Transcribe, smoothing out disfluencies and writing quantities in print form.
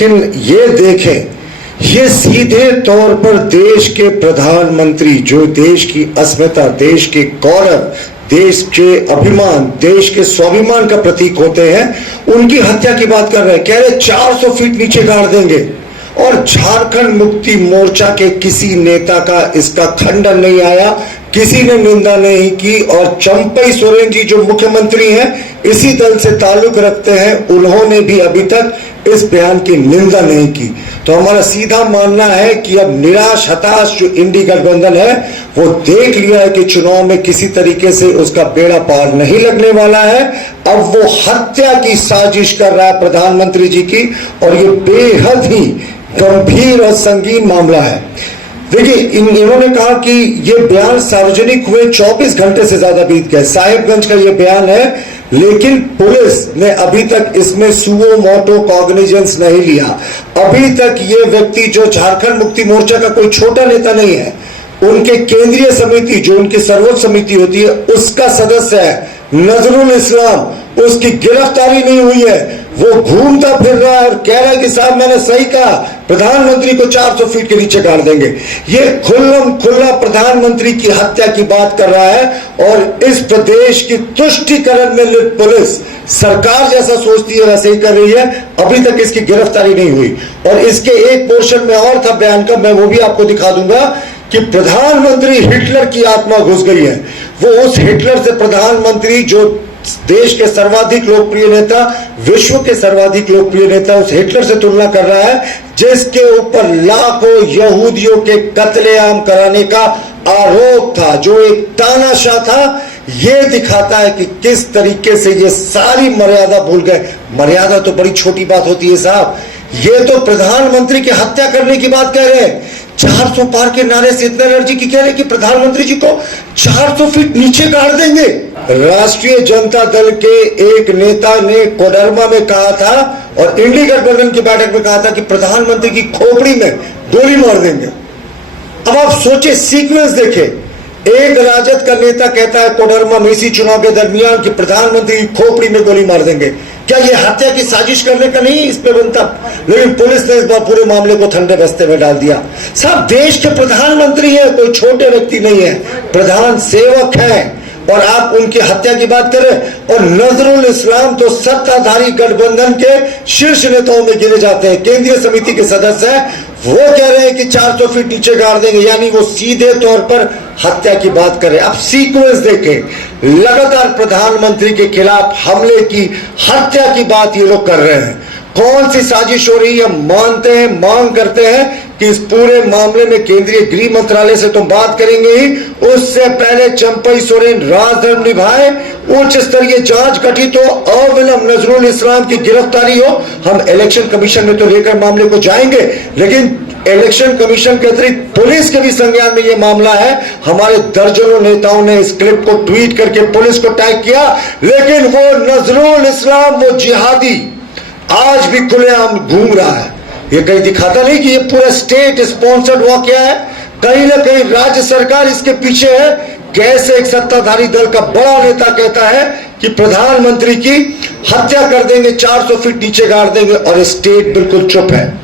लेकिन ये देखें, ये सीधे तौर पर देश के प्रधानमंत्री जो देश की अस्मिता, देश के गौरव, देश के अभिमान, देश के स्वाभिमान का प्रतीक होते हैं, उनकी हत्या की बात कर रहे हैं। कह रहे 400 फीट नीचे गाड़ देंगे। और झारखंड मुक्ति मोर्चा के किसी नेता का इसका खंडन नहीं आया, किसी ने निंदा नहीं की। और चंपई सोरेन जी जो मुख्यमंत्री हैं, इसी दल से ताल्लुक रखते हैं, उन्होंने भी अभी तक इस बयान की निंदा नहीं की। तो हमारा सीधा मानना है कि अब निराश हताश जो इंडी गठबंधन है, वो देख लिया है कि चुनाव में किसी तरीके से उसका बेड़ा पार नहीं लगने वाला है। अब वो हत्या की साजिश कर रहा है प्रधानमंत्री जी की, और ये बेहद ही गंभीर और संगीन मामला है। देखिए, इन्होंने कहा कि ये बयान सार्वजनिक हुए 24 घंटे से ज्यादा बीत गए। साहिबगंज का ये बयान है, लेकिन पुलिस ने अभी तक इसमें सुओ मोटो कॉग्निजेंस नहीं लिया। अभी तक ये व्यक्ति जो झारखंड मुक्ति मोर्चा का कोई छोटा नेता नहीं है, उनके केंद्रीय समिति जो उनकी सर्वोच्च समिति होती है, उसका सदस्य है नजरुल इस्लाम, उसकी गिरफ्तारी नहीं हुई है। वो घूमता फिर रहा है और कह रहा है कि साहब मैंने सही कहा, प्रधानमंत्री को 400 फीट के नीचे गाड़ देंगे। ये खुल्लम खुल्ला प्रधानमंत्री की हत्या की बात कर रहा है। और इस प्रदेश की तुष्टीकरण में लिप्त पुलिस सरकार जैसा सोचती है वैसे ही कर रही है। अभी तक इसकी गिरफ्तारी नहीं हुई। और इसके एक पोर्शन में और था बयान का, मैं वो भी आपको दिखा दूंगा कि प्रधानमंत्री हिटलर की आत्मा घुस गई है। वो उस हिटलर से प्रधानमंत्री जो देश के सर्वाधिक लोकप्रिय नेता, विश्व के सर्वाधिक लोकप्रिय नेता, उस हिटलर से तुलना कर रहा है, जिसके ऊपर लाखों यहूदियों के कत्लेआम कराने का आरोप था, जो एक तानाशाह था। ये दिखाता है कि किस तरीके से ये सारी मर्यादा भूल गए। मर्यादा तो बड़ी छोटी बात होती है साहब, ये तो प्रधानमंत्री की हत्या करने की बात कह रहे हैं। 400 पार के नारे से इतना एनर्जी की कह रहे कि प्रधानमंत्री जी को 400 फीट नीचे गाड़ देंगे। राष्ट्रीय जनता दल के एक नेता ने कोडरमा में कहा था और इंडी गठबंधन की बैठक में कहा था कि प्रधानमंत्री की खोपड़ी में गोली मार देंगे। अब आप सोचे, सीक्वेंस देखे। एक राजद का नेता कहता है कोडरमा में इसी चुनाव के दरमियान कि प्रधानमंत्री की खोपड़ी में गोली मार देंगे। क्या ये हत्या की साजिश करने का नहीं इस पे बनता? लेकिन पुलिस ने इस बार पूरे मामले को ठंडे बस्ते में डाल दिया। साहब, देश के प्रधानमंत्री है, कोई छोटे व्यक्ति नहीं है, प्रधान सेवक है, और आप उनकी हत्या की बात करें। और नजरुल इस्लाम तो सत्ताधारी गठबंधन के शीर्ष नेताओं में गिने जाते हैं, केंद्रीय समिति के सदस्य हैं। वो कह रहे हैं कि 400 फीट नीचे गाड़ देंगे, यानी वो सीधे तौर पर हत्या की बात करें। अब सीक्वेंस देखें, लगातार प्रधानमंत्री के खिलाफ हमले की, हत्या की बात ये लोग कर रहे हैं। कौन सी साजिश हो रही है? मानते हैं, मांग करते हैं कि इस पूरे मामले में केंद्रीय गृह मंत्रालय से तो बात करेंगे ही, उससे पहले चंपई सोरेन राजधर्म निभाए, उच्च स्तरीय जांच गठित हो, अविलंब नजरुल इस्लाम की गिरफ्तारी हो। हम इलेक्शन कमीशन में तो लेकर मामले को जाएंगे, लेकिन इलेक्शन कमीशन के अतिरिक्त पुलिस के भी संज्ञान में यह मामला है। हमारे दर्जनों नेताओं ने इस क्लिप को ट्वीट करके पुलिस को टैग किया, लेकिन वो नजरुल इस्लाम, वो जिहादी आज भी खुलेआम घूम रहा है। ये कहीं दिखाता नहीं कि ये पूरा स्टेट स्पॉन्सर्ड वाकया है? कहीं ना कहीं राज्य सरकार इसके पीछे है। कैसे एक सत्ताधारी दल का बड़ा नेता कहता है कि प्रधानमंत्री की हत्या कर देंगे, 400 फीट नीचे गाड़ देंगे, और स्टेट बिल्कुल चुप है।